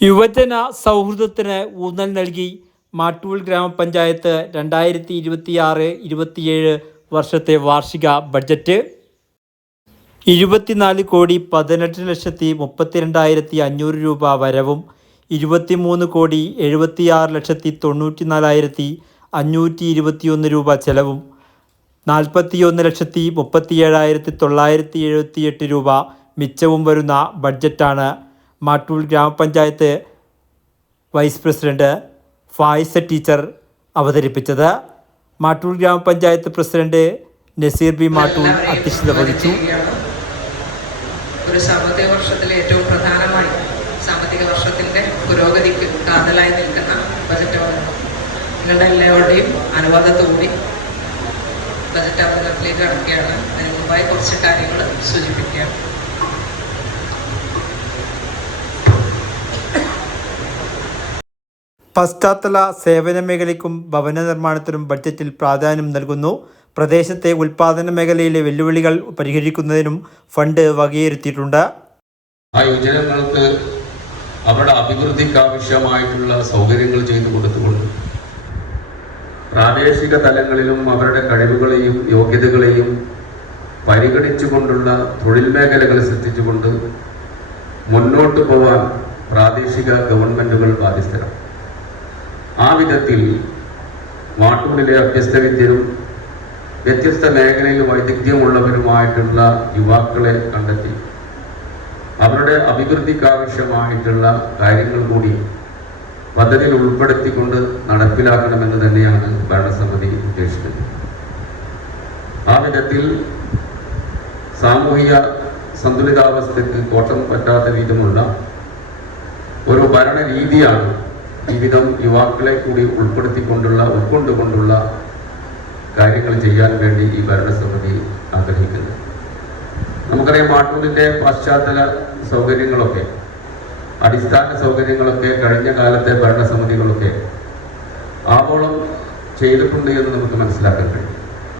യുവജന സൗഹൃദത്തിന് ഊന്നൽ നൽകി മാട്ടൂൽ ഗ്രാമപഞ്ചായത്ത് 2026-27 വർഷത്തെ വാർഷിക ബഡ്ജറ്റ് 24,18,32,500 രൂപ വരവും 23,76,94,521 രൂപ ചെലവും 41,37,978 രൂപ മിച്ചവും വരുന്ന ബഡ്ജറ്റാണ് മാട്ടൂൽ ഗ്രാമപഞ്ചായത്ത് വൈസ് പ്രസിഡന്റ് ഫായിസ ടീച്ചർ അവതരിപ്പിച്ചത്. മാട്ടൂൽ ഗ്രാമപഞ്ചായത്ത് പ്രസിഡന്റ് നസീർ ബി മാട്ടൂൽ അധ്യക്ഷത വഹിച്ചു. ഒരു സാമ്പത്തിക വർഷത്തിലെ ഏറ്റവും പ്രധാനമായി സാമ്പത്തിക വർഷത്തിൻ്റെ പുരോഗതിക്ക് കാതലായി നിൽക്കുന്ന ബജറ്റാണ്. നിങ്ങളുടെ എല്ലാവരുടെയും അനുവാദത്തോടുകൂടി ബജറ്റ് അവതരണത്തിലേക്ക് കടക്കുകയാണ്. അതിന് മുമ്പായി കുറച്ച് കാര്യങ്ങൾ സൂചിപ്പിക്കുകയാണ്. പശ്ചാത്തല സേവന മേഖലയ്ക്കും ഭവന നിർമ്മാണത്തിനും ബഡ്ജറ്റിൽ പ്രാധാന്യം നൽകുന്നു. പ്രദേശത്തെ ഉൽപാദന മേഖലയിലെ വെല്ലുവിളികൾ പരിഹരിക്കുന്നതിനും ഫണ്ട് വകയിരുത്തിയിട്ടുണ്ട്. ആ യുവജനങ്ങൾക്ക് അവരുടെ അഭിവൃദ്ധിക്ക് ആവശ്യമായിട്ടുള്ള സൗകര്യങ്ങൾ ചെയ്തു കൊടുത്തുകൊണ്ട് പ്രാദേശിക തലങ്ങളിലും അവരുടെ കഴിവുകളെയും യോഗ്യതകളെയും പരിഗണിച്ചുകൊണ്ടുള്ള തൊഴിൽ മേഖലകൾ സൃഷ്ടിച്ചുകൊണ്ട് മുന്നോട്ട് പോകാൻ പ്രാദേശിക ഗവൺമെൻറ്റുകൾ ബാധ്യസ്ഥരാണ്. ആ വിധത്തിൽ മാട്ടൂലിലെ അഭ്യസ്തവിദ്യരും വ്യത്യസ്ത മേഖലയിൽ വൈദഗ്ധ്യമുള്ളവരുമായിട്ടുള്ള യുവാക്കളെ കണ്ടെത്തി അവരുടെ അഭിവൃദ്ധിക്കാവശ്യമായിട്ടുള്ള കാര്യങ്ങൾ കൂടി പദ്ധതിയിൽ ഉൾപ്പെടുത്തിക്കൊണ്ട് നടപ്പിലാക്കണമെന്ന് തന്നെയാണ് ഭരണസമിതി ഉദ്ദേശിക്കുന്നത്. ആ വിധത്തിൽ സാമൂഹിക സന്തുലിതാവസ്ഥയ്ക്ക് കോട്ടം പറ്റാത്ത വിധമുള്ള ഒരു ഭരണരീതിയാണ് ഈ വിധം യുവാക്കളെ കൂടി ഉൾക്കൊണ്ടുകൊണ്ടുള്ള കാര്യങ്ങൾ ചെയ്യാൻ വേണ്ടി ഈ ഭരണസമിതി ആഗ്രഹിക്കുന്നത്. നമുക്കറിയാം, മാട്ടൂലിൻ്റെ പശ്ചാത്തല സൗകര്യങ്ങളൊക്കെ, അടിസ്ഥാന സൗകര്യങ്ങളൊക്കെ കഴിഞ്ഞ കാലത്തെ ഭരണസമിതികളൊക്കെ ആവോളം ചെയ്തിട്ടുണ്ട് എന്ന് നമുക്ക് മനസ്സിലാക്കാൻ കഴിയും.